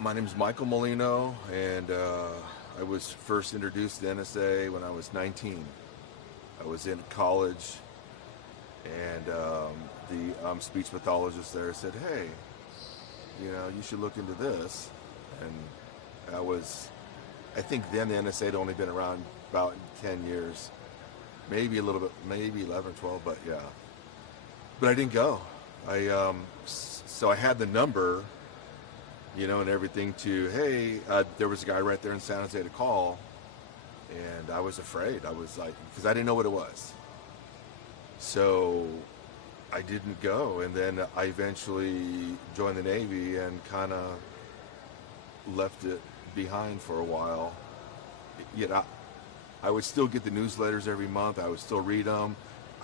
My name is Michael Molino, and I was first introduced to NSA when I was 19. I was in college, and the speech pathologist there said, "Hey, you should look into this." And I think then the NSA had only been around about 10 years, maybe a little bit, maybe 11 or 12, but yeah. But I didn't go. So I had the number, and everything hey, there was a guy right there in San Jose to call, and I was afraid. I was like, because I didn't know what it was. So I didn't go, and then I eventually joined the Navy and kind of left it behind for a while. Yet I would still get the newsletters every month. I would still read them.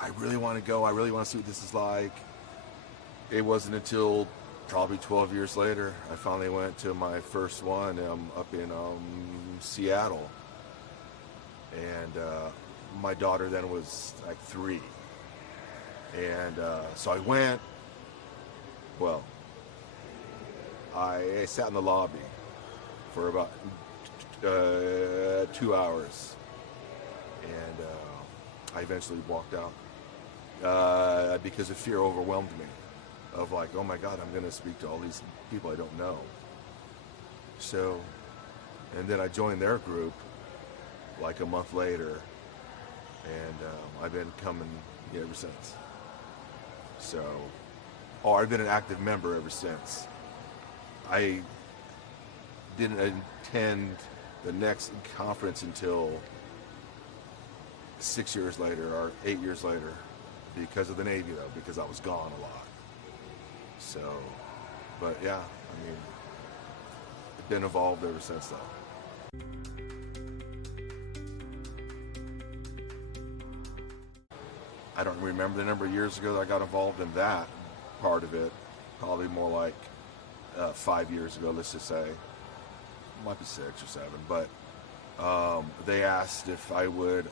I really want to go. I really want to see what this is like. It wasn't until probably 12 years later I finally went to my first one up in Seattle. And my daughter then was like 3. And so I went. Well, I sat in the lobby for about 2 hours. And I eventually walked out because the fear overwhelmed me of like, oh my God, I'm going to speak to all these people I don't know. So, and then I joined their group like a month later, and I've been coming ever since. So, I've been an active member ever since. I didn't attend the next conference until 6 years later or 8 years later because of the Navy, though, because I was gone a lot. So, but yeah, I mean, it's been evolved ever since though. I don't remember the number of years ago that I got involved in that part of it. Probably more like 5 years ago, let's just say. Might be 6 or 7, but they asked if I would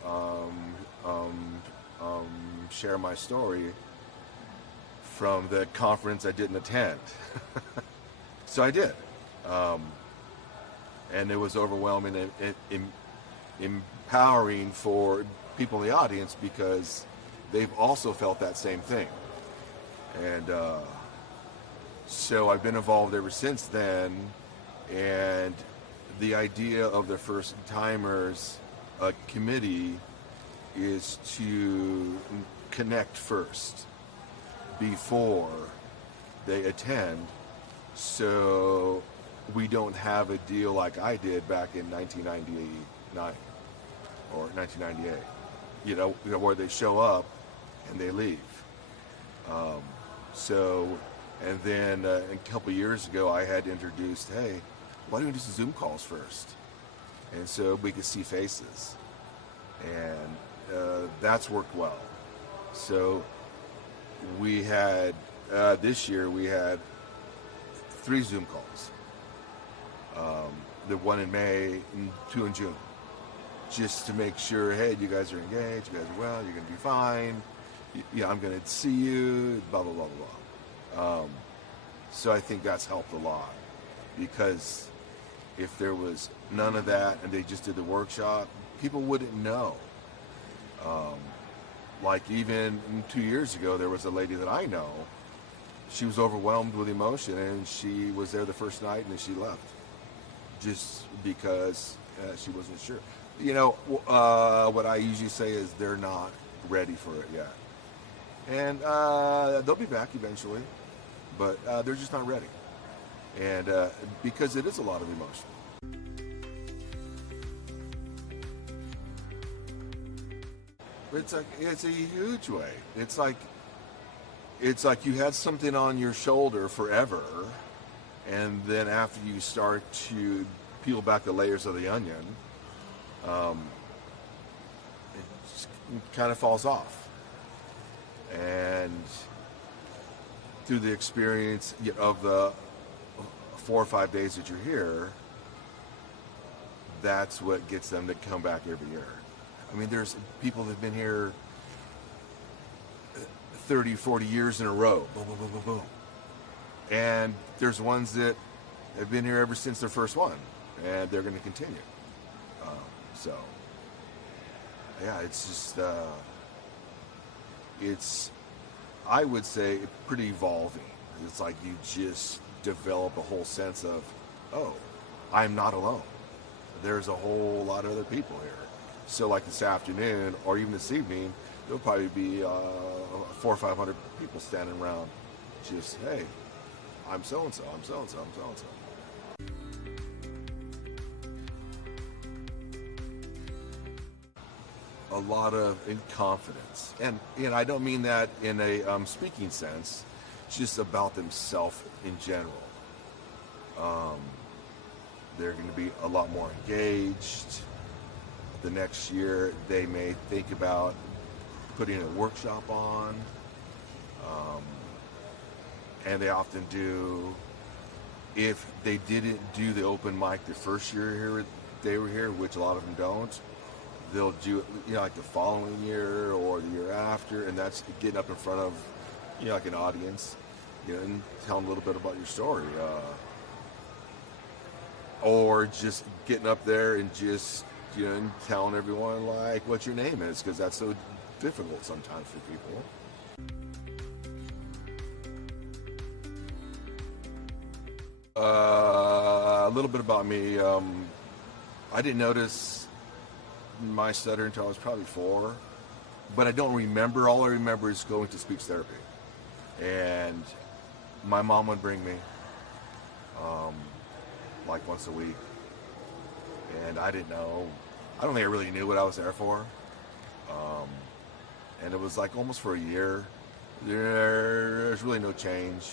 share my story from the conference I didn't attend. So I did. And it was overwhelming and empowering for people in the audience because they've also felt that same thing. And so I've been involved ever since then. And the idea of the First Timers committee is to connect first before they attend, so we don't have a deal like I did back in 1999 or 1998, where they show up and they leave. And then a couple years ago I had introduced, hey, why don't we do some Zoom calls first? And so we could see faces. And that's worked well. So we had, this year we had 3 Zoom calls. The one in May and 2 in June. Just to make sure, hey, you guys are engaged, you guys are well, you're going to be fine. Yeah, I'm going to see you, blah, blah, blah, blah. So I think that's helped a lot, because if there was none of that and they just did the workshop, people wouldn't know. Like even 2 years ago, there was a lady that I know. She was overwhelmed with emotion, and she was there the first night, and then she left, just because she wasn't sure. What I usually say is they're not ready for it yet, and they'll be back eventually, but they're just not ready, and because it is a lot of emotion. It's a huge way. It's like you had something on your shoulder forever, and then after you start to peel back the layers of the onion, it kind of falls off. And through the experience of the 4 or 5 days that you're here, that's what gets them to come back every year. I mean, there's people that have been here 30, 40 years in a row. Boom, boom, boom, boom, boom. And there's ones that have been here ever since their first one, and they're going to continue. So, yeah, it's just, it's, I would say, pretty evolving. It's like you just develop a whole sense of, oh, I'm not alone. There's a whole lot of other people here. So like this afternoon, or even this evening, there'll probably be 400 or 500 people standing around. Just, hey, I'm so-and-so, I'm so-and-so, I'm so-and-so. A lot of confidence, and I don't mean that in a speaking sense, just about themselves in general. They're going to be a lot more engaged. The next year, they may think about putting a workshop on, and they often do. If they didn't do the open mic the first year here, they were here, which a lot of them don't, they'll do it, like the following year or the year after, and that's getting up in front of, like an audience, and tell them a little bit about your story, or just getting up there and just, and telling everyone like what your name is, because that's so difficult sometimes for people. A little bit about me. I didn't notice my stutter until I was probably 4, but I don't remember. All I remember is going to speech therapy, and my mom would bring me like once a week, and I didn't know. I don't think I really knew what I was there for, and it was like almost for a year. There's really no change.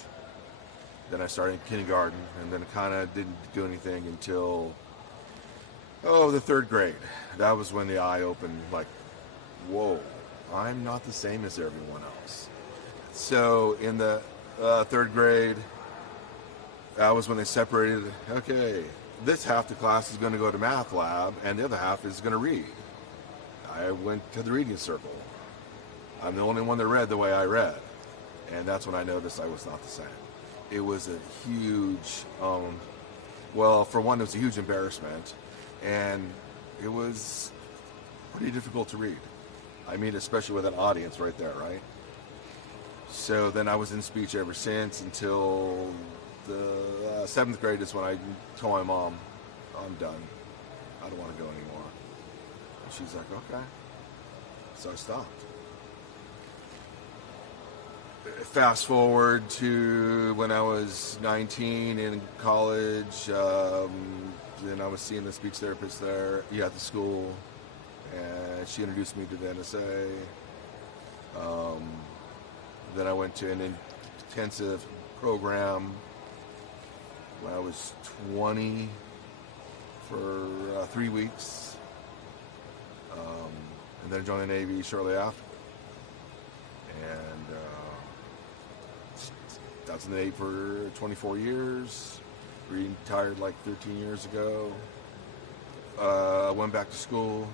Then I started in kindergarten, and then kind of didn't do anything until the 3rd grade. That was when the eye opened, like, whoa, I'm not the same as everyone else. So in the 3rd grade, that was when they separated. Okay, this half the class is going to go to math lab, and the other half is going to read. I went to the reading circle. I'm the only one that read the way I read, and that's when I noticed I was not the same. It was a huge, well, for one, it was a huge embarrassment, and it was pretty difficult to read. I mean, especially with an audience right there, right? So then I was in speech ever since until the 7th grade is when I told my mom, I'm done. I don't want to go anymore. And she's like, okay. So I stopped. Fast forward to when I was 19 in college, then I was seeing the speech therapist there, at the school, and she introduced me to the NSA. Then I went to an intensive program when I was 20 for 3 weeks, and then joined the Navy shortly after. And I was in the Navy for 24 years, retired like 13 years ago. Went back to school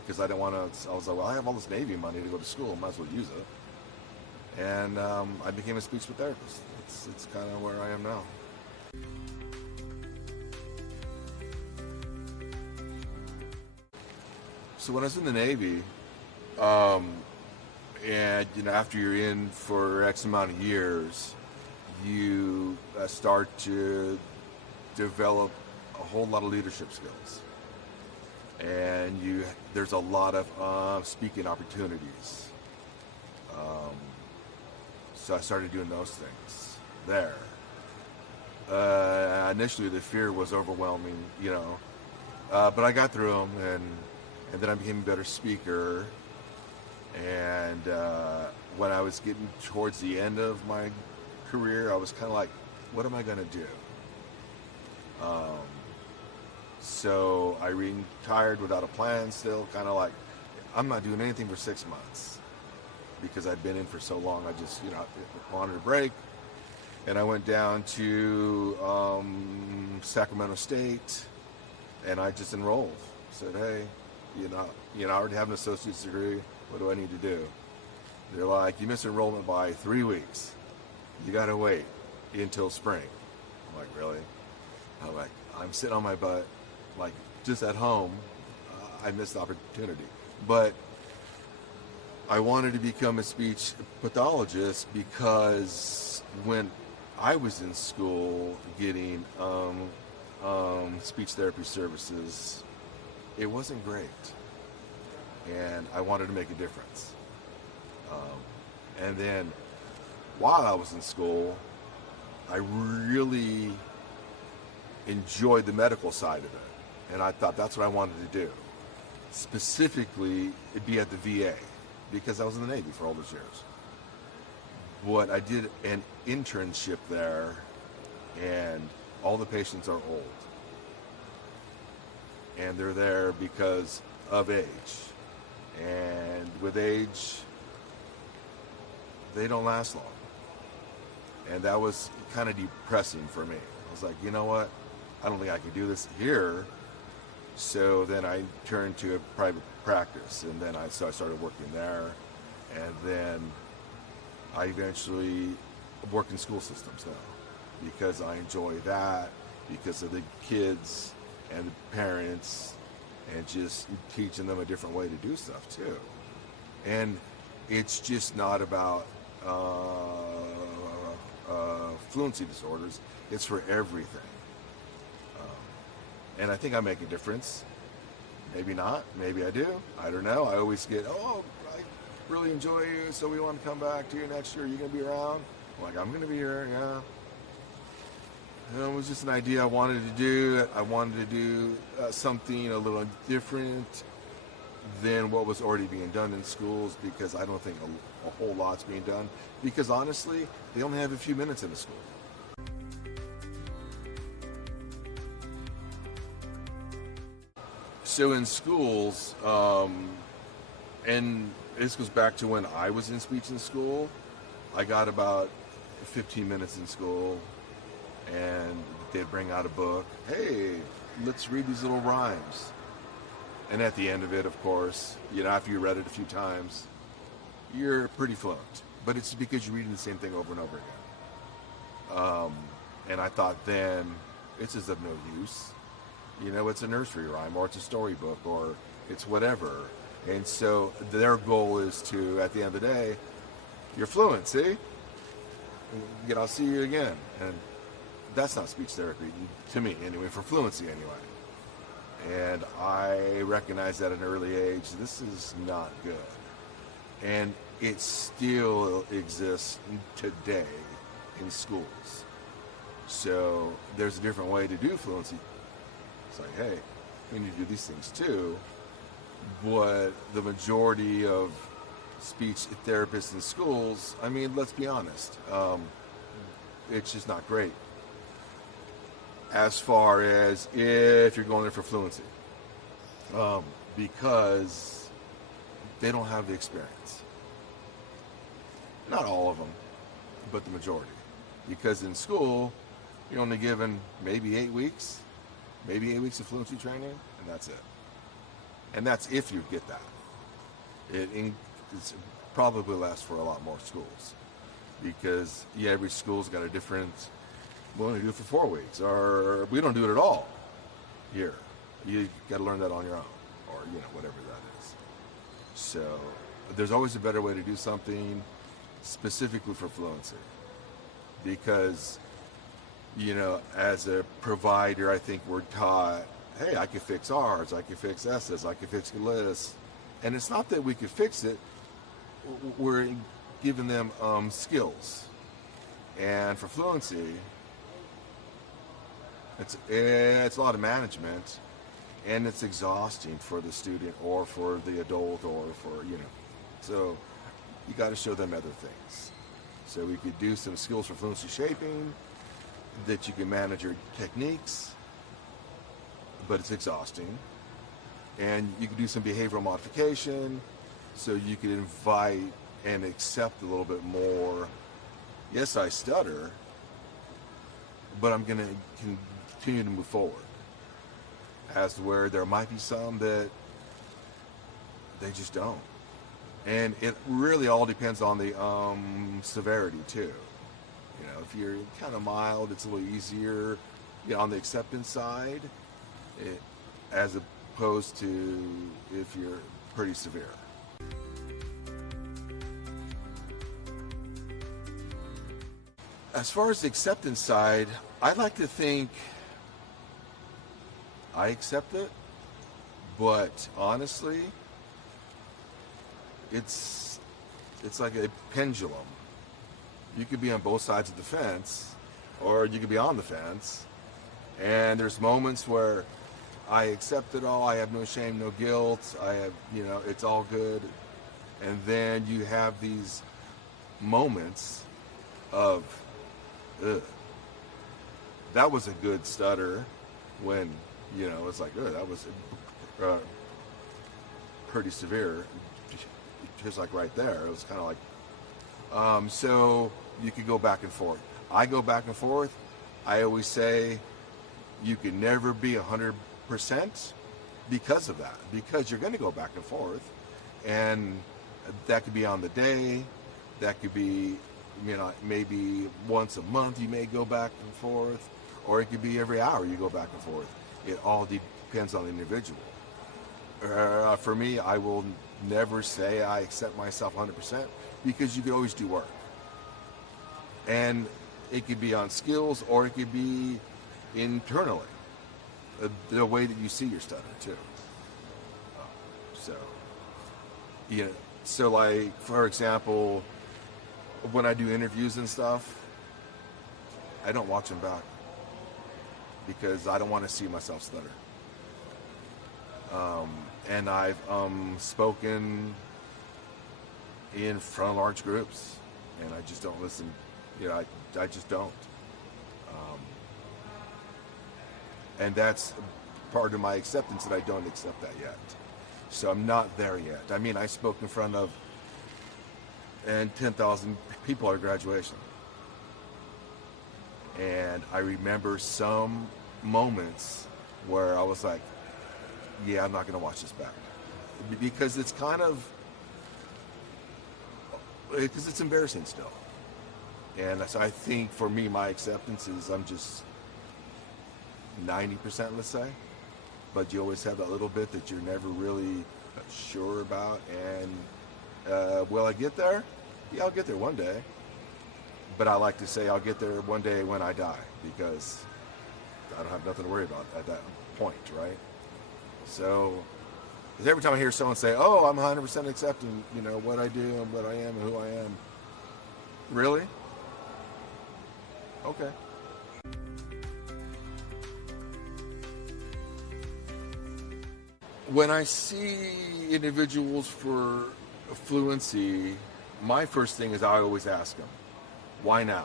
because I didn't want to, I was like, well, I have all this Navy money to go to school, might as well use it. And I became a speech therapist. It's kind of where I am now. So when I was in the Navy, and after you're in for X amount of years, you start to develop a whole lot of leadership skills, and there's a lot of speaking opportunities. So I started doing those things there. Initially, the fear was overwhelming, but I got through them, and then I became a better speaker. And when I was getting towards the end of my career, I was kind of like, what am I going to do? So I retired without a plan still, kind of like, I'm not doing anything for 6 months because I'd been in for so long. I just, wanted a break. And I went down to Sacramento State, and I just enrolled. Said, hey, I already have an associate's degree. What do I need to do? They're like, you missed enrollment by 3 weeks. You got to wait until spring. I'm like, really? I'm sitting on my butt, like just at home. I missed the opportunity, but I wanted to become a speech pathologist because when I was in school getting speech therapy services, it wasn't great, and I wanted to make a difference. And then while I was in school, I really enjoyed the medical side of it, and I thought that's what I wanted to do. Specifically, it'd be at the VA, because I was in the Navy for all those years. But I did an internship there, and all the patients are old. And they're there because of age. And with age, they don't last long. And that was kind of depressing for me. I was like, you know what? I don't think I can do this here. So then I turned to a private practice, and then I started working there. And then I eventually work in school systems now because I enjoy that, because of the kids and the parents, and just teaching them a different way to do stuff too. And it's just not about fluency disorders. It's for everything. And I think I make a difference. Maybe not. Maybe I do. I don't know. I always get, oh, I really enjoy you, so we want to come back to you next year. Are you going to be around? I'm like, I'm going to be here, yeah. And it was just an idea I wanted to do. I wanted to do something a little different than what was already being done in schools, because I don't think a whole lot's being done. Because honestly, they only have a few minutes in the school. So in schools, and this goes back to when I was in speech in school, I got about 15 minutes in school, and they'd bring out a book. Hey, let's read these little rhymes. And at the end of it, of course, after you read it a few times, you're pretty fluent. But it's because you're reading the same thing over and over again. And I thought then, it's just of no use. It's a nursery rhyme, or it's a storybook, or it's whatever. And so their goal is to, at the end of the day, you're fluent, see? I'll see you again. And that's not speech therapy, to me anyway, for fluency anyway. And I recognize that at an early age, this is not good. And it still exists today in schools. So there's a different way to do fluency. It's like, hey, we need to do these things too. But the majority of speech therapists in schools, I mean, let's be honest, it's just not great. As far as if you're going in for fluency. Because they don't have the experience. Not all of them, but the majority. Because in school, you're only given maybe 8 weeks of fluency training, and that's it. And that's if you get that. It's probably lasts for a lot more schools, because every school's got a different. We only do it for 4 weeks, or we don't do it at all here. You got to learn that on your own, or whatever that is. So there's always a better way to do something specifically for fluency, because as a provider, I think we're taught, hey, I can fix R's, I can fix S's, I can fix lists. And it's not that we could fix it, we're giving them skills. And for fluency, it's a lot of management, and it's exhausting for the student or for the adult, or for, So you got to show them other things. So we could do some skills for fluency shaping, that you can manage your techniques, but it's exhausting. And you can do some behavioral modification, so you can invite and accept a little bit more. Yes, I stutter, but I'm going to continue to move forward. As to where there might be some that they just don't. And it really all depends on the severity too. If you're kind of mild, it's a little easier. on the acceptance side, as opposed to if you're pretty severe. As far as the acceptance side, I like to think I accept it, but honestly, it's like a pendulum. You could be on both sides of the fence, or you could be on the fence, and there's moments where I accept it all, I have no shame, no guilt, I have, it's all good, and then you have these moments of, ugh, that was a good stutter, when, it's like, ugh, that was pretty severe, just like right there. It was kind of like, so you could go back and forth. I go back and forth. I always say you can never be 100% because of that, because you're going to go back and forth, and that could be on the day, that could be, maybe once a month you may go back and forth, or it could be every hour you go back and forth. It all depends on the individual. For me, I will never say I accept myself 100%, because you can always do work. And it could be on skills, or it could be internally, the way that you see your stutter too. So like, for example, when I do interviews and stuff, I don't watch them back, because I don't want to see myself stutter. And I've spoken in front of large groups, and I just don't listen. I just don't. And that's part of my acceptance, that I don't accept that yet. So I'm not there yet. I mean, I spoke in front of 10,000 people at graduation. And I remember some moments where I was like, yeah, I'm not going to watch this back. Because it's because it's embarrassing still. And so I think for me, my acceptance is I'm just 90%, let's say. But you always have that little bit that you're never really sure about. And will I get there? Yeah, I'll get there one day. But I like to say I'll get there one day when I die, because I don't have nothing to worry about at that point, right? So, because every time I hear someone say, oh, I'm 100% accepting, what I do and what I am and who I am. Really? Okay. When I see individuals for fluency, my first thing is I always ask them, why now?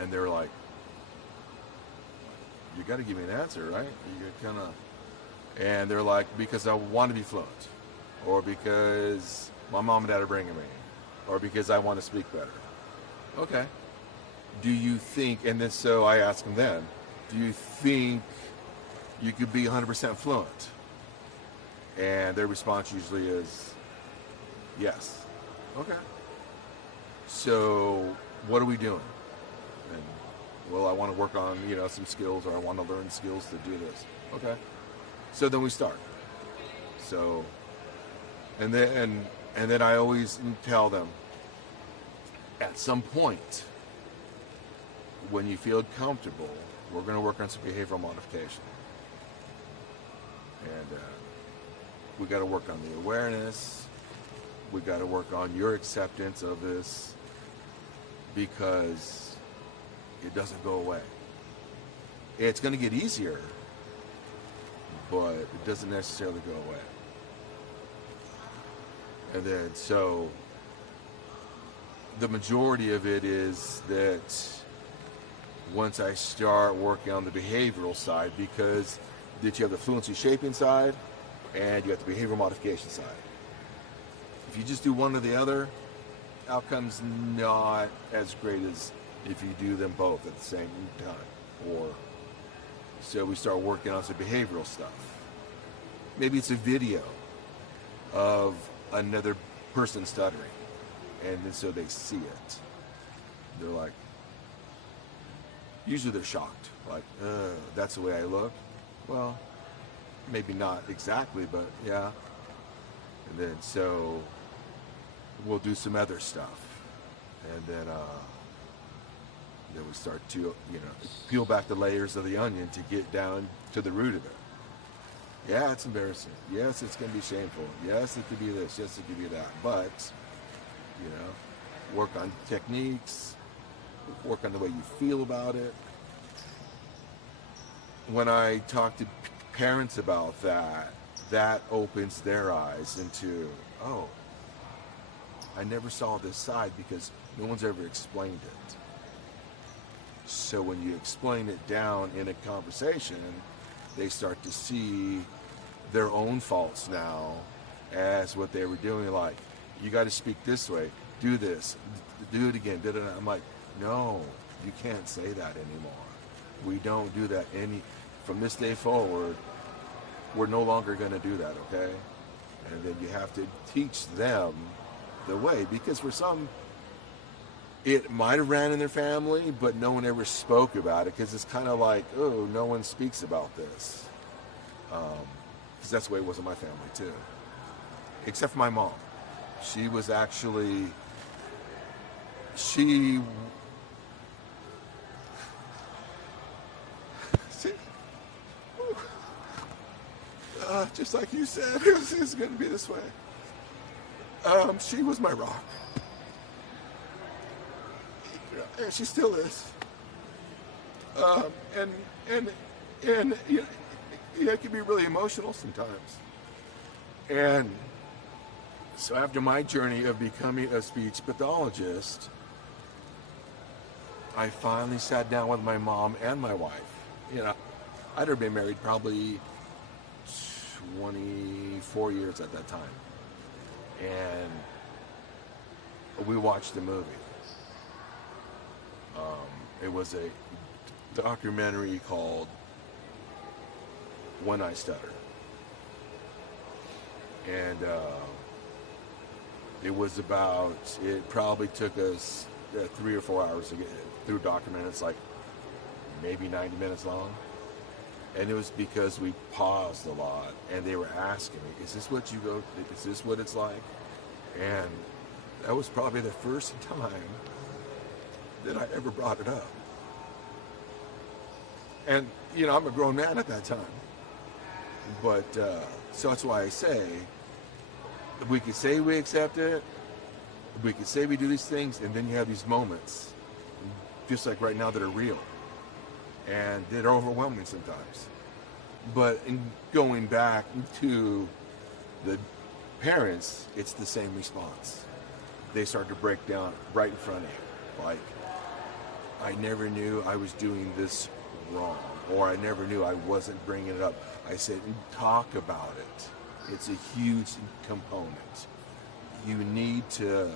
And they're like, you got to give me an answer, right? You kind of, and they're like, because I want to be fluent, or because my mom and dad are bringing me, or because I want to speak better. Okay. Do you think, and then so I ask them then, do you think you could be 100% fluent? And their response usually is, yes. Okay. So what are we doing? And, well, I want to work on, some skills, or I want to learn skills to do this. Okay. So then we start. So, and then I always tell them, at some point, when you feel comfortable, we're going to work on some behavioral modification. And we got to work on the awareness. We got to work on your acceptance of this, because it doesn't go away. It's going to get easier, but it doesn't necessarily go away. And then, so the majority of it is that once I start working on the behavioral side, because that you have the fluency shaping side and you have the behavioral modification side. If you just do one or the other, outcome's not as great as if you do them both at the same time. Or so we start working on some behavioral stuff. Maybe it's a video of another person stuttering, and then so they see it. They're like, usually they're shocked, like, that's the way I look. Well, maybe not exactly, but yeah. And then so we'll do some other stuff, and then we start to, peel back the layers of the onion to get down to the root of it. Yeah, it's embarrassing. Yes, it's going to be shameful. Yes, it could be this. Yes, it could be that. But, work on techniques, work on the way you feel about it. When I talk to parents about that, that opens their eyes into, oh, I never saw this side because no one's ever explained it. So when you explain it down in a conversation, they start to see their own faults now as what they were doing. Like, you got to speak this way, do this, do it again. I'm like, no, you can't say that anymore. We don't do that from this day forward. We're no longer going to do that, okay? And then you have to teach them the way, because for some, it might have ran in their family, but no one ever spoke about it, because it's kind of like, oh, no one speaks about this. Because that's the way it was in my family too. Except for my mom. She was actually, just like you said, it was going to be this way. She was my rock. And she still is. And it can be really emotional sometimes. And so after my journey of becoming a speech pathologist, I finally sat down with my mom and my wife. I'd have been married probably 24 years at that time. And we watched the movie. It was a documentary called When I Stutter. And it probably took us 3 or 4 hours to get through a document. It's like maybe 90 minutes long. And it was because we paused a lot, and they were asking me, is this what it's like? And that was probably the first time that I ever brought it up. And, I'm a grown man at that time. But, so that's why I say, we could say we accept it, we could say we do these things, and then you have these moments, just like right now, that are real. And they're overwhelming sometimes. But in going back to the parents, it's the same response. They start to break down right in front of you. Like, I never knew I was doing this wrong, or I never knew I wasn't bringing it up. I said, talk about it. It's a huge component. You need to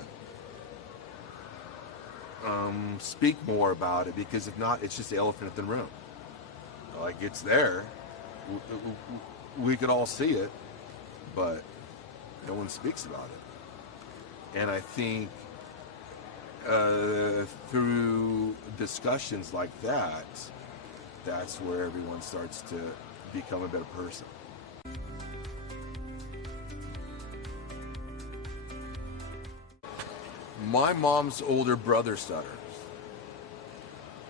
speak more about it, because if not, it's just the elephant in the room. Like, it's there. We could all see it, but no one speaks about it. And I think through discussions like that, that's where everyone starts to become a better person. My mom's older brother stutters,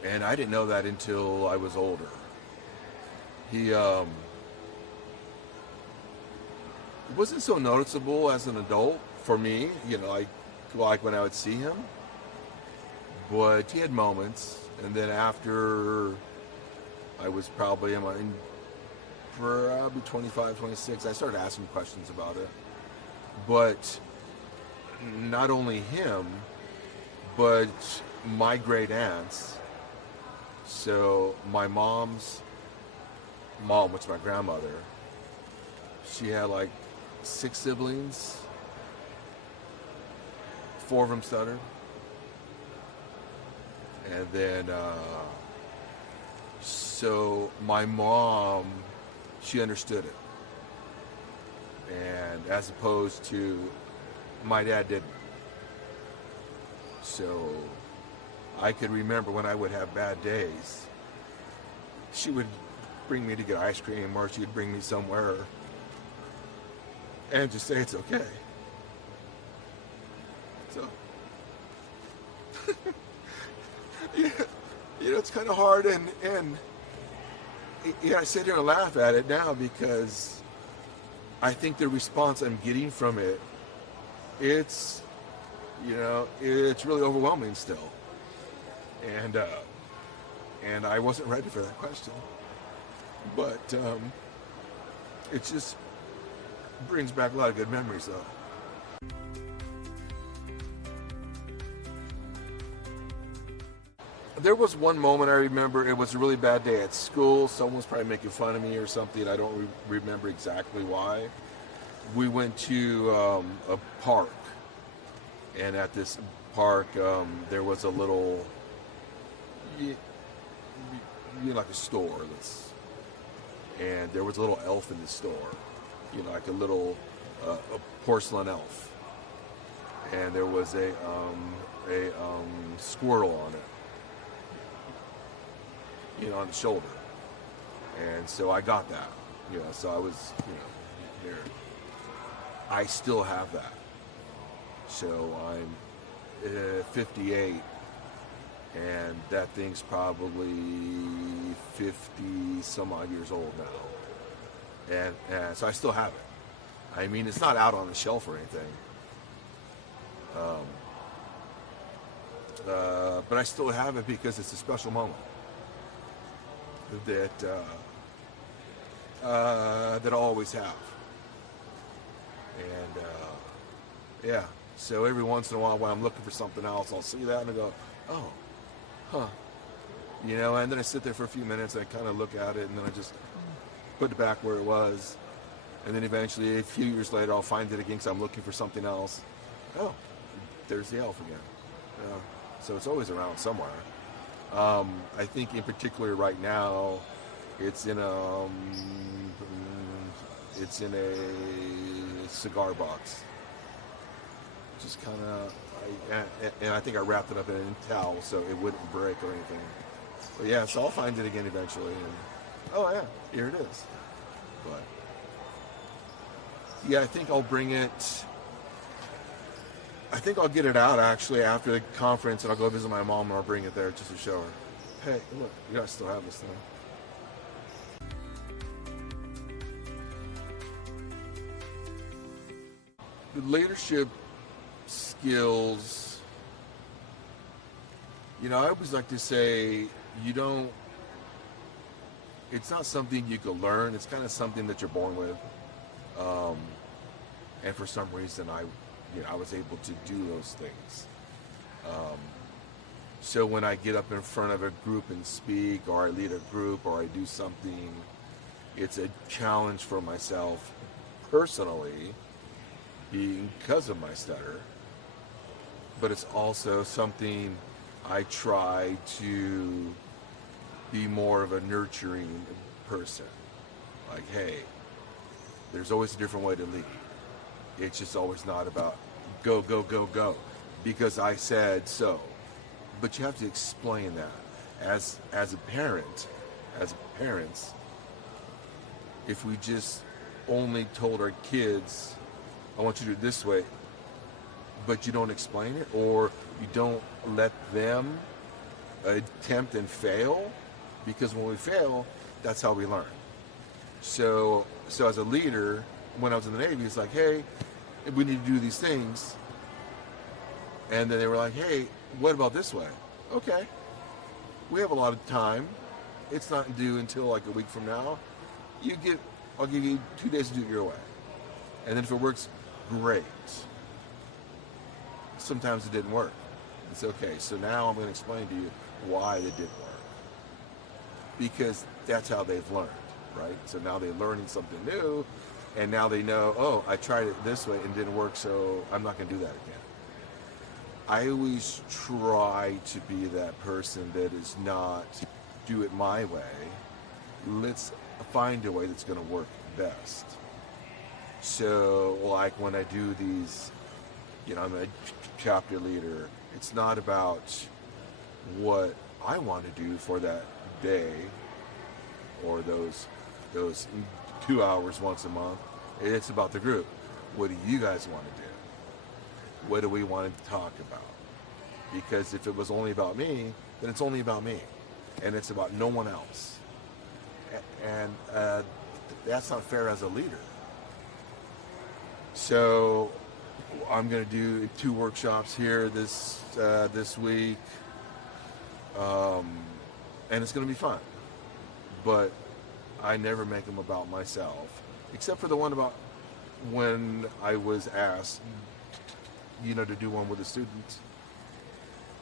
and I didn't know that until I was older. He wasn't so noticeable as an adult for me, like when I would see him, but he had moments. And then after I was probably 25, 26, I started asking questions about it. But not only him, but my great aunts. So my mom's mom, which is my grandmother, she had like 6 siblings. 4 of them stuttered. And then, so my mom, she understood it. And as opposed to my dad didn't. So I could remember when I would have bad days, she would bring me to get ice cream, or she'd bring me somewhere and just say it's okay. So, yeah, it's kind of hard, and I sit here and laugh at it now because I think the response I'm getting from it, it's really overwhelming still, and I wasn't ready for that question, but it just brings back a lot of good memories, though. There was one moment I remember. It was a really bad day at school. Someone was probably making fun of me or something. I don't remember exactly why. We went to a park, and at this park there was a little, like a store. And there was a little elf in the store, like a little a porcelain elf, and there was a squirrel on it. On the shoulder. And so I got that. So I was, here. I still have that. So I'm 58, and that thing's probably 50 some odd years old now. And so I still have it. I mean, it's not out on the shelf or anything. But I still have it because it's a special moment that I'll always have. And yeah, so every once in a while when I'm looking for something else, I'll see that and I go, oh, huh. And then I sit there for a few minutes and I kind of look at it, and then I just put it back where it was. And then eventually, a few years later, I'll find it again because I'm looking for something else. Oh, there's the elf again. So it's always around somewhere. I think in particular right now, it's in a cigar box. Just kind of, and I think I wrapped it up in a towel so it wouldn't break or anything. But yeah, so I'll find it again eventually. And oh yeah, here it is. But yeah, I think I'll bring it. I think I'll get it out actually after the conference, and I'll go visit my mom, and I'll bring it there just to show her. Hey, look, you guys still have this thing. The leadership skills, I always like to say, it's not something you can learn. It's kind of something that you're born with. And for some reason, I was able to do those things. So when I get up in front of a group and speak, or I lead a group, or I do something, it's a challenge for myself personally because of my stutter. But it's also something I try to be more of a nurturing person. Like, hey, there's always a different way to lead. It's just always not about go, go, go, go, because I said so. But you have to explain that. As parents, if we just only told our kids, I want you to do it this way, but you don't explain it, or you don't let them attempt and fail, because when we fail, that's how we learn. So as a leader, when I was in the Navy, it's like, hey, we need to do these things. And then they were like, hey, what about this way? Okay, we have a lot of time. It's not due until like a week from now. I'll give you 2 days to do it your way. And then if it works, great. Sometimes it didn't work. It's okay. So now I'm going to explain to you why it didn't work. Because that's how they've learned, right? So now they're learning something new, and now they know, oh, I tried it this way and it didn't work, so I'm not going to do that again. I always try to be that person that is not do it my way. Let's find a way that's going to work best. So, like when I do these, I'm a chapter leader. It's not about what I want to do for that day or those 2 hours once a month. It's about the group. What do you guys want to do? What do we want to talk about? Because if it was only about me, then it's only about me, and it's about no one else. And that's not fair as a leader. So I'm going to do 2 workshops here this week, and it's going to be fun. But I never make them about myself, except for the one about when I was asked, to do one with a student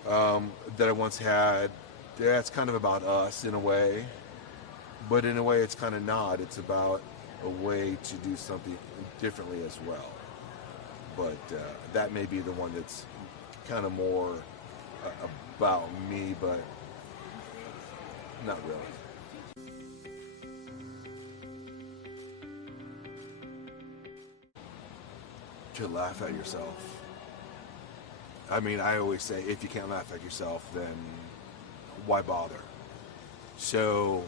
that I once had. That's kind of about us in a way, but in a way it's kind of not. It's about a way to do something differently as well. But that may be the one that's kind of more about me, but not really. To laugh at yourself. I mean, I always say, if you can't laugh at yourself, then why bother? So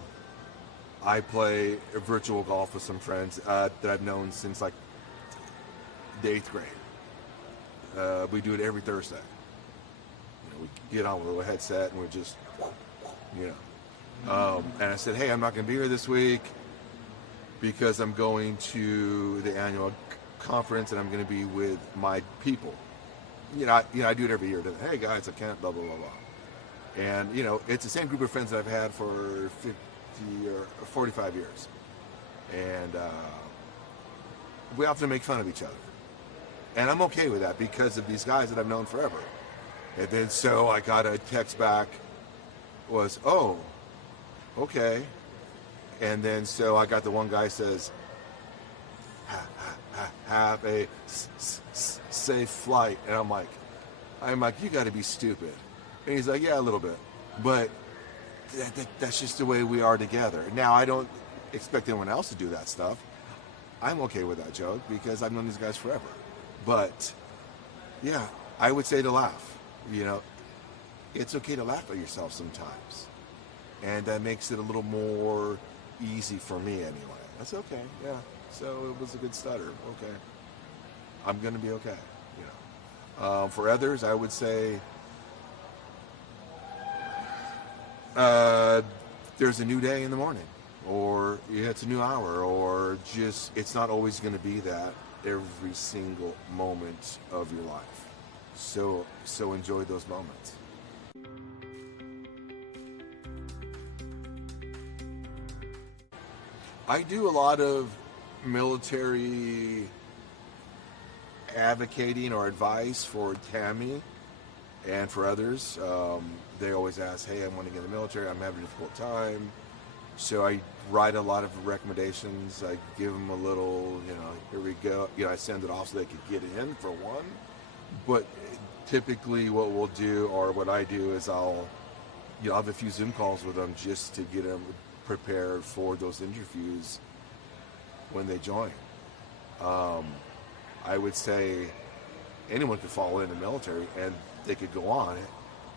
I play virtual golf with some friends that I've known since like the 8th grade. We do it every Thursday. We get on with a headset and we just, and I said, hey, I'm not going to be here this week because I'm going to the annual conference and I'm going to be with my people. I do it every year. Hey guys, I can't, blah, blah, blah, blah. And, it's the same group of friends that I've had for 50 or 45 years. And we often make fun of each other. And I'm okay with that because of these guys that I've known forever. And then so I got a text back was, oh, okay. And then so I got the one guy says, have a safe flight. And I'm like, you got to be stupid. And he's like, yeah, a little bit. But that's just the way we are together. Now, I don't expect anyone else to do that stuff. I'm okay with that joke because I've known these guys forever. But, yeah, I would say to laugh. It's okay to laugh at yourself sometimes. And that makes it a little more easy for me anyway. That's okay, yeah. So it was a good stutter. Okay, I'm going to be okay. For others, I would say there's a new day in the morning, or it's a new hour, or just it's not always going to be that every single moment of your life. So enjoy those moments. I do a lot of military advocating or advice for Tammy and for others. They always ask, hey, I want to get in the military, I'm having a difficult time. So I write a lot of recommendations. I give them a little, here we go. I send it off so they could get in for one. But typically what we'll do, or what I do, is I'll have a few Zoom calls with them just to get them prepared for those interviews when they join. I would say anyone could fall in the military and they could go on.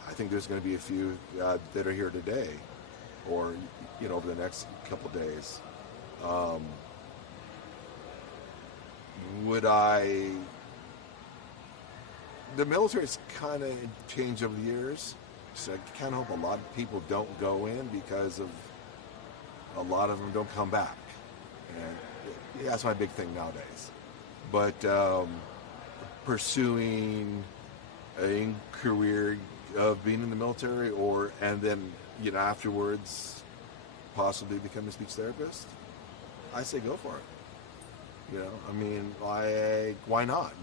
I think there's going to be a few that are here today or over the next couple days. The military's kind of changed over the years, so I kind of hope a lot of people don't go in because of a lot of them don't come back. And that's my big thing nowadays. But pursuing a career of being in the military, and then afterwards possibly become a speech therapist, I say go for it. Why not?